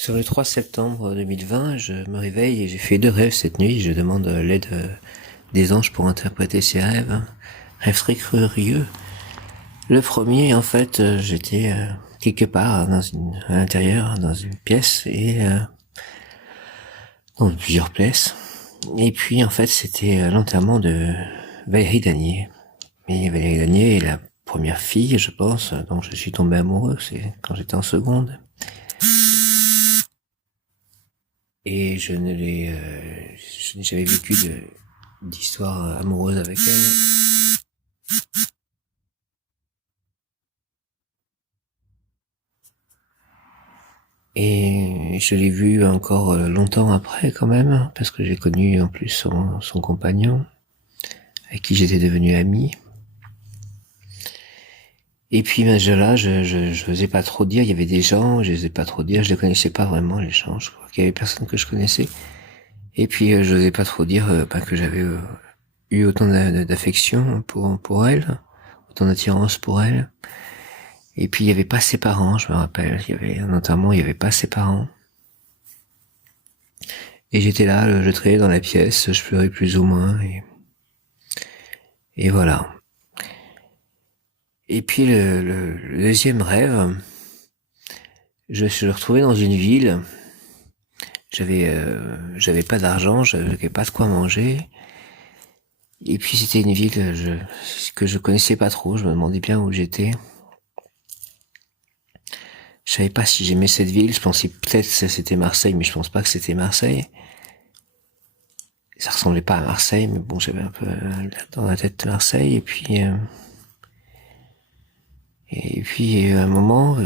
Sur le 3 septembre 2020, je me réveille et j'ai fait deux rêves cette nuit. Je demande l'aide des anges pour interpréter ces rêves. Rêve très curieux. Le premier, en fait, j'étais quelque part à l'intérieur, dans une pièce et dans plusieurs pièces. Et puis, en fait, c'était l'enterrement de Valérie Danier. Et Valérie Danier est la première fille, je pense, dont je suis tombé amoureux. C'est quand j'étais en seconde. Et je n'ai jamais vécu d'histoire amoureuse avec elle. Et je l'ai vue encore longtemps après quand même, parce que j'ai connu en plus son compagnon, avec qui j'étais devenu ami. Et puis ben, je n'osais pas trop dire, il y avait des gens, je n'osais pas trop dire, je ne connaissais pas vraiment les gens, je crois qu'il y avait personne que je connaissais. Et puis je n'osais pas trop dire que j'avais eu autant d'affection pour elle, autant d'attirance pour elle. Et puis il y avait pas ses parents, je me rappelle, il y avait un enterrement, il y avait pas ses parents. Et j'étais là, je traînais dans la pièce, je pleurais plus ou moins, et voilà. Et puis le deuxième rêve, je me suis retrouvé dans une ville, j'avais pas d'argent, j'avais pas de quoi manger, et puis c'était une ville que je connaissais pas trop, je me demandais bien où j'étais. Je savais pas si j'aimais cette ville, je pensais peut-être que c'était Marseille, mais je pense pas que c'était Marseille. Ça ressemblait pas à Marseille, mais bon, j'avais un peu dans la tête Marseille. Et puis à un moment,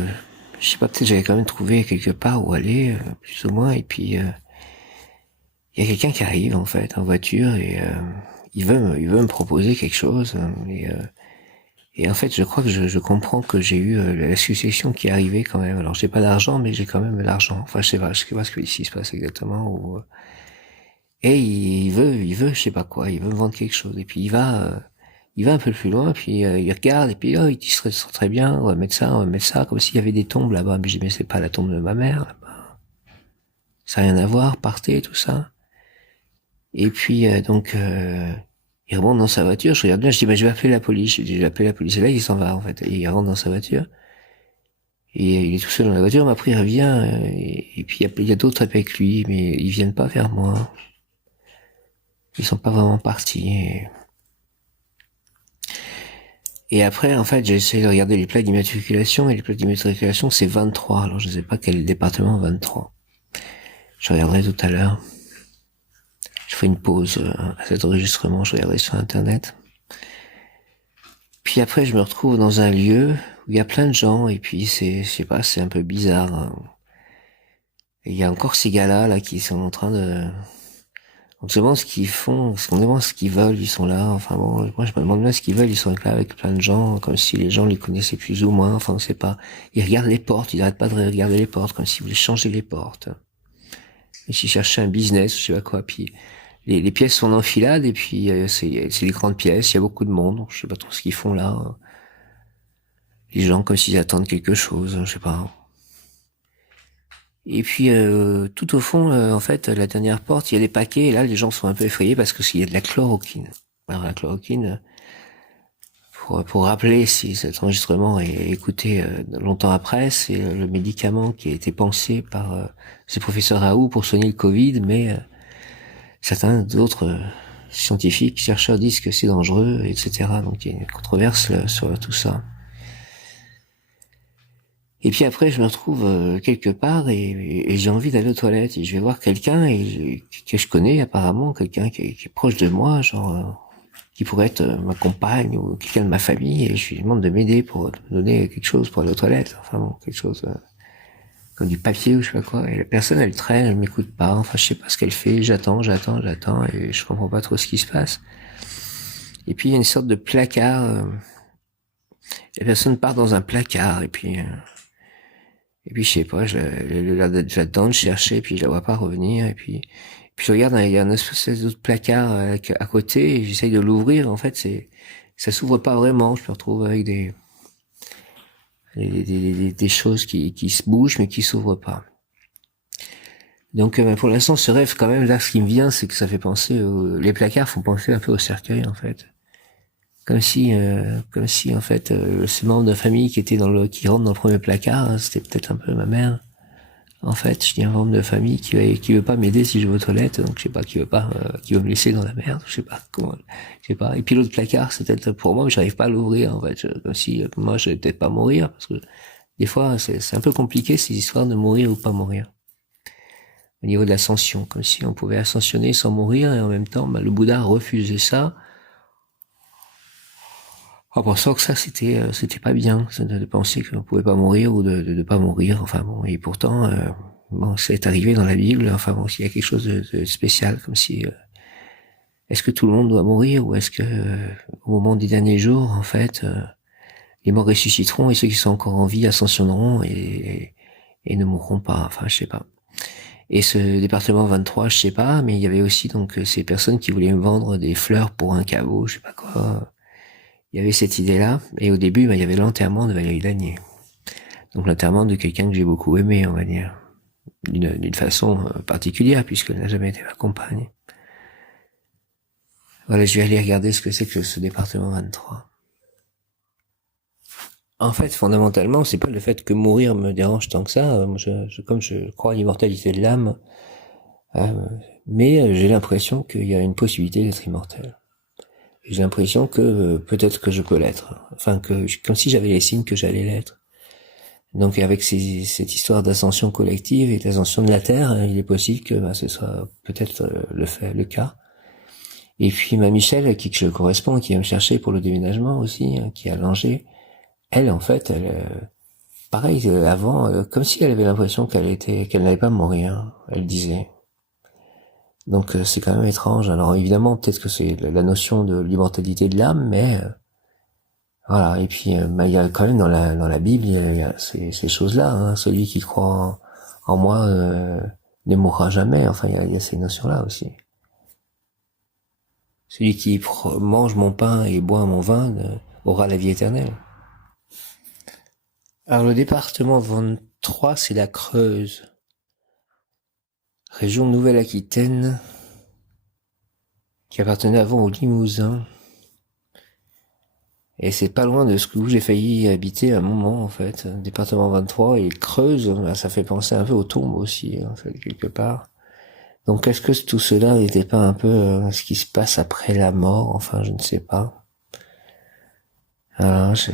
je sais pas, peut-être j'avais quand même trouvé quelque part où aller, plus ou moins. Et puis il y a quelqu'un qui arrive en fait en voiture et il veut me proposer quelque chose. Et en fait, je crois que je comprends que j'ai eu la succession qui est arrivée quand même. Alors j'ai pas d'argent, mais j'ai quand même de l'argent. Enfin, je sais pas ce qui se passe exactement. Et je sais pas quoi, il veut me vendre quelque chose. Et puis il va un peu plus loin, puis il regarde, et puis il dit ça serait très bien, on va mettre ça, comme s'il y avait des tombes là-bas. Mais je dis, mais c'est pas la tombe de ma mère, là-bas. Ça n'a rien à voir, partez, tout ça. Et puis il remonte dans sa voiture, je regarde bien, je dis, bah, je vais appeler la police. Je dis, je vais appeler la police. Et là, il s'en va, en fait. Et il rentre dans sa voiture. Et il est tout seul dans la voiture, mais après il revient, et puis il y a d'autres avec lui, mais ils viennent pas vers moi. Ils sont pas vraiment partis. Et après, en fait, j'ai essayé de regarder les plaques d'immatriculation, et les plaques d'immatriculation, c'est 23. Alors, je ne sais pas quel est le département 23. Je regarderai tout à l'heure. Je ferai une pause à cet enregistrement, je regarderai sur Internet. Puis après, je me retrouve dans un lieu où il y a plein de gens, et puis je sais pas, c'est un peu bizarre, hein. Et il y a encore ces gars-là, là, qui sont en train de... On se demande ce qu'ils font, on demande ce qu'ils veulent, ils sont là, enfin bon, moi je me demande bien ce qu'ils veulent, ils sont là avec plein de gens, comme si les gens les connaissaient plus ou moins, enfin on sait pas. Ils regardent les portes, ils n'arrêtent pas de regarder les portes, comme s'ils voulaient changer les portes. Et s'ils cherchaient un business, je sais pas quoi, puis les pièces sont en enfilade, et puis c'est des grandes pièces, il y a beaucoup de monde, je sais pas trop ce qu'ils font là. Les gens comme s'ils attendent quelque chose, je sais pas. Et puis tout au fond, en fait, la dernière porte, il y a des paquets, et là les gens sont un peu effrayés parce qu'il y a de la chloroquine. Alors la chloroquine, pour rappeler si cet enregistrement est écouté longtemps après, c'est le médicament qui a été pensé par ce professeur Raoult pour soigner le Covid, mais certains d'autres scientifiques, chercheurs disent que c'est dangereux, etc. Donc il y a une controverse là, sur tout ça. Et puis après, je me retrouve quelque part et j'ai envie d'aller aux toilettes et je vais voir quelqu'un que je connais apparemment, quelqu'un qui est proche de moi, genre qui pourrait être ma compagne ou quelqu'un de ma famille, et je lui demande de m'aider pour me donner quelque chose pour aller aux toilettes, enfin bon, quelque chose comme du papier ou je sais pas quoi. Et la personne, elle traîne, elle m'écoute pas, enfin je sais pas ce qu'elle fait, j'attends, et je comprends pas trop ce qui se passe. Et puis il y a une sorte de placard, la personne part dans un placard, et puis je sais pas, j'attends, je cherchais, et puis je la vois pas revenir, et puis je regarde, il y a un espèce d'autre placard à côté, et j'essaye de l'ouvrir, en fait, ça s'ouvre pas vraiment, je me retrouve avec des choses qui se bougent, mais qui s'ouvrent pas. Donc pour l'instant, ce rêve, quand même, là, ce qui me vient, c'est que ça fait penser les placards font penser un peu au cercueil, en fait. Comme si en fait, ces membres de famille qui rentrent dans le premier placard, hein, c'était peut-être un peu ma mère. En fait, je dis un membre de famille qui veut pas m'aider si je vais aux toilettes, donc je sais pas, qui veut me laisser dans la merde, je sais pas comment, je sais pas. Et puis l'autre placard, c'est peut-être pour moi, mais j'arrive pas à l'ouvrir, en fait, comme si moi je vais peut-être pas mourir, parce que des fois c'est un peu compliqué ces histoires de mourir ou pas mourir. Au niveau de l'ascension, comme si on pouvait ascensionner sans mourir, et en même temps, le Bouddha a refusé ça, en pensant que ça c'était pas bien, de penser qu'on pouvait pas mourir ou de pas mourir, enfin bon, et pourtant bon, c'est arrivé dans la Bible, enfin bon, il y a quelque chose de spécial, comme si est-ce que tout le monde doit mourir ou est-ce que au moment des derniers jours, en fait, les morts ressusciteront et ceux qui sont encore en vie ascensionneront et ne mourront pas, enfin je sais pas. Et ce département 23, je sais pas, mais il y avait aussi donc ces personnes qui voulaient me vendre des fleurs pour un caveau, je sais pas quoi. Il y avait cette idée-là, et au début, il y avait l'enterrement de Valérie Danier. Donc l'enterrement de quelqu'un que j'ai beaucoup aimé, on va dire, d'une façon particulière, puisqu'elle n'a jamais été ma compagne. Voilà, je vais aller regarder ce que c'est que ce département 23. En fait, fondamentalement, c'est pas le fait que mourir me dérange tant que ça. Comme je crois à l'immortalité de l'âme, mais j'ai l'impression qu'il y a une possibilité d'être immortel. J'ai l'impression que peut-être que je peux l'être. Enfin, comme si j'avais les signes que j'allais l'être. Donc avec cette histoire d'ascension collective et d'ascension de la Terre, il est possible que ce soit peut-être le cas. Et puis ma Michel, à qui je correspond, qui va me chercher pour le déménagement aussi, qui est à Langeais, elle en fait, pareil, avant, comme si elle avait l'impression qu'elle n'allait pas mourir, elle disait. Donc c'est quand même étrange. Alors évidemment, peut-être que c'est la notion de l'immortalité de l'âme, mais voilà. Et puis il y a quand même dans la Bible, il y a ces choses-là. Hein. Celui qui croit en moi ne mourra jamais. Enfin, il y a ces notions-là aussi. Celui qui mange mon pain et boit mon vin aura la vie éternelle. Alors le département 23, c'est la Creuse, région Nouvelle-Aquitaine, qui appartenait avant au Limousin. Et c'est pas loin de où j'ai failli habiter à un moment, en fait. Département 23 et Creuse, ça fait penser un peu aux tombes aussi, en fait, quelque part. Donc est-ce que tout cela n'était pas un peu ce qui se passe après la mort? Enfin, je ne sais pas. Alors, je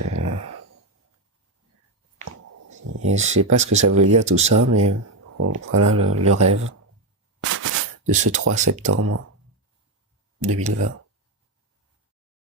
sais pas ce que ça veut dire tout ça, mais bon, voilà le rêve de ce 3 septembre 2020.